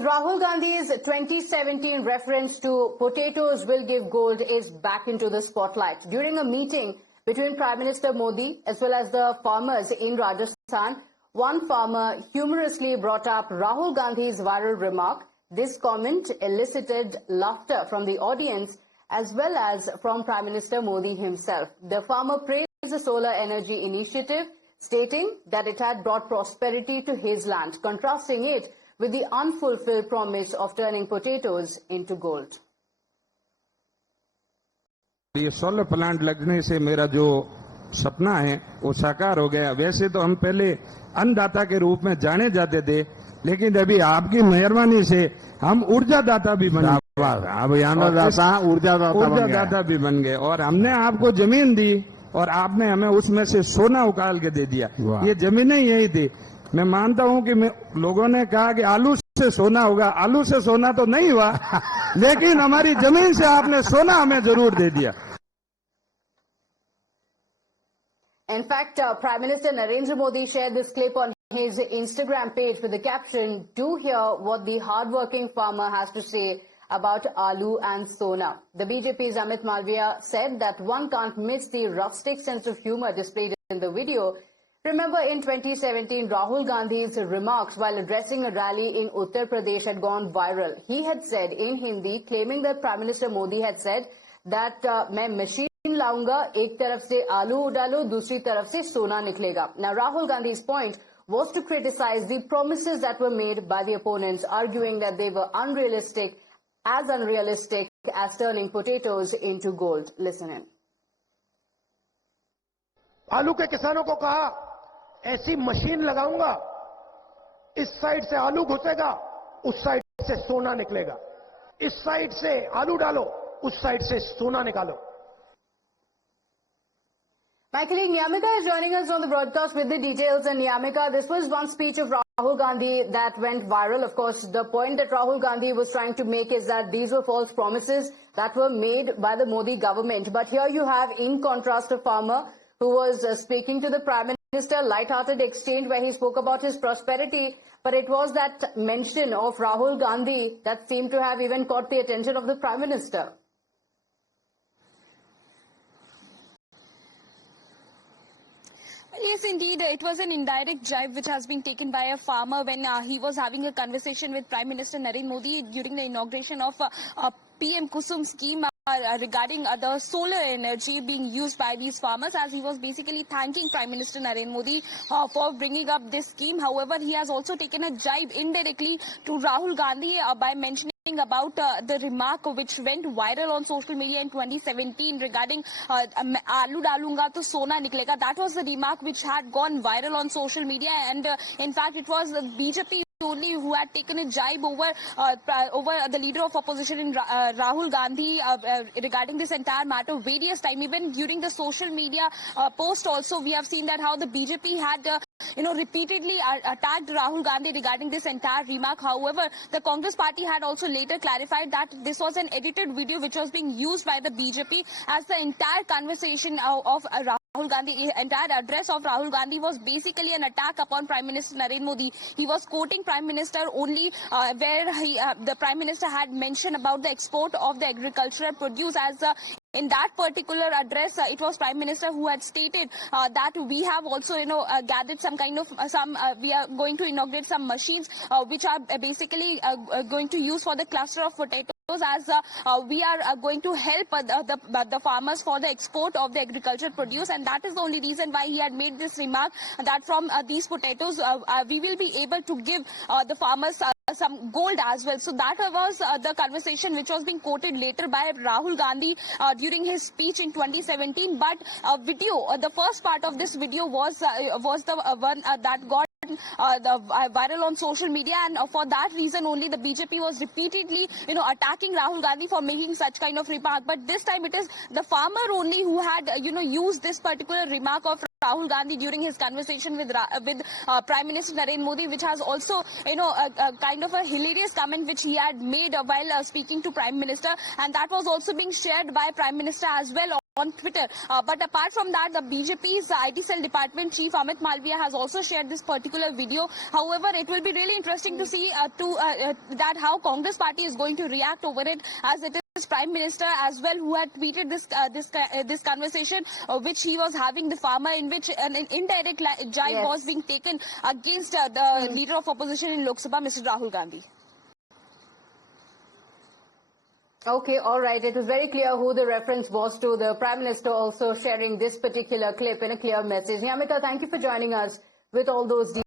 Rahul Gandhi's 2017 reference to potatoes will give gold is back into the spotlight. During a meeting between Prime Minister Modi as well as the farmers in Rajasthan, one farmer humorously brought up Rahul Gandhi's viral remark. This comment elicited laughter from the audience as well as from Prime Minister Modi himself. The farmer praised the solar energy initiative, stating that it had brought prosperity to his land, contrasting it with the unfulfilled promise of turning potatoes into gold. ये solar plant लगने से मेरा जो सपना है वो साकार हो गया। वैसे तो हम पहले अन्नदाता के रूप में जाने जाते थे, लेकिन अभी आपकी मेहरबानी से हम ऊर्जादाता भी बन गए। अब अन्नदाता ऊर्जादाता भी बन गए और हमने आपको जमीन दी और आपने हमें उसमें से सोना उकाल के दे दिया। ये जमीनें यही थी। मैं मानता हूं कि लोगों ने कहा कि आलू से सोना होगा, आलू से सोना तो नहीं हुआ, लेकिन हमारी जमीन से आपने सोना हमें जरूर दे दिया। In fact, Prime Minister Narendra Modi shared this clip on his Instagram page with the caption, "Do hear what the hardworking farmer has to say about aloo and sona." The BJP's Amit Malviya said that one can't miss the rustic sense of humor displayed in the video. Remember, in 2017, Rahul Gandhi's remarks while addressing a rally in Uttar Pradesh had gone viral. He had said in Hindi, claiming that Prime Minister Modi had said that मैं machine लाऊंगा, एक तरफ से आलू डालो, दूसरी तरफ से सोना निकलेगा. Now, Rahul Gandhi's point was to criticize the promises that were made by the opponents, arguing that they were unrealistic as turning potatoes into gold. Listen in. आलू के किसानों को कहा, ऐसी मशीन लगाऊंगा, इस साइड से आलू घुसेगा, उस साइड से सोना निकलेगा, इस साइड से आलू डालो, उस साइड से सोना निकालो. My colleague Nyamika is joining us on the broadcast with the details. And Nyamika, this was one speech of Rahul Gandhi that went viral. Of course, the point that Rahul Gandhi was trying to make is that these were false promises that were made by the Modi government. But here you have, in contrast, a farmer who was speaking to the Prime Minister, light-hearted exchange where he spoke about his prosperity. But it was that mention of Rahul Gandhi that seemed to have even caught the attention of the Prime Minister. Yes, indeed. It was an indirect jibe which has been taken by a farmer when he was having a conversation with Prime Minister Narendra Modi during the inauguration of PM Kusum scheme regarding the solar energy being used by these farmers, as he was basically thanking Prime Minister Narendra Modi for bringing up this scheme. However, he has also taken a jibe indirectly to Rahul Gandhi by mentioning about the remark which went viral on social media in 2017 regarding आलू डालूंगा तो सोना निकलेगा. That was the remark which had gone viral on social media, and in fact it was the BJP only who had taken a jibe over the leader of opposition in Rahul Gandhi regarding this entire matter various time. Even during the social media post also, we have seen that how the BJP had repeatedly attacked Rahul Gandhi regarding this entire remark. However, the Congress party had also later clarified that this was an edited video which was being used by the BJP, as the entire conversation of Rahul Gandhi, the entire address of Rahul Gandhi was basically an attack upon Prime Minister Narendra Modi. He was quoting Prime Minister only where the Prime Minister had mentioned about the export of the agricultural produce, as in that particular address, it was Prime Minister who had stated that we have also, gathered some kind of we are going to inaugurate some machines which are basically going to use for the cluster of potatoes, as we are going to help the farmers for the export of the agricultural produce, and that is the only reason why he had made this remark, that from these potatoes we will be able to give the farmers some gold as well. So that was the conversation which was being quoted later by Rahul Gandhi during his speech in 2017. But the first part of this video was the one that got viral on social media, and for that reason only the BJP was repeatedly attacking Rahul Gandhi for making such kind of remark. But this time it is the farmer only who had used this particular remark of Rahul Gandhi during his conversation with Prime Minister Narendra Modi, which has also a kind of a hilarious comment which he had made while speaking to Prime Minister, and that was also being shared by Prime Minister as well on Twitter. But apart from that, the BJP's IT cell department chief Amit Malviya has also shared this particular video. However, it will be really interesting to see that how Congress party is going to react over it, as it is Prime Minister as well who had tweeted this conversation which he was having the farmer, in which an indirect jibe was being taken against the leader of opposition in Lok Sabha, Mr. Rahul Gandhi. Okay, all right. It is very clear who the reference was to. The Prime Minister also sharing this particular clip in a clear message. Niyamita, thank you for joining us with all those details.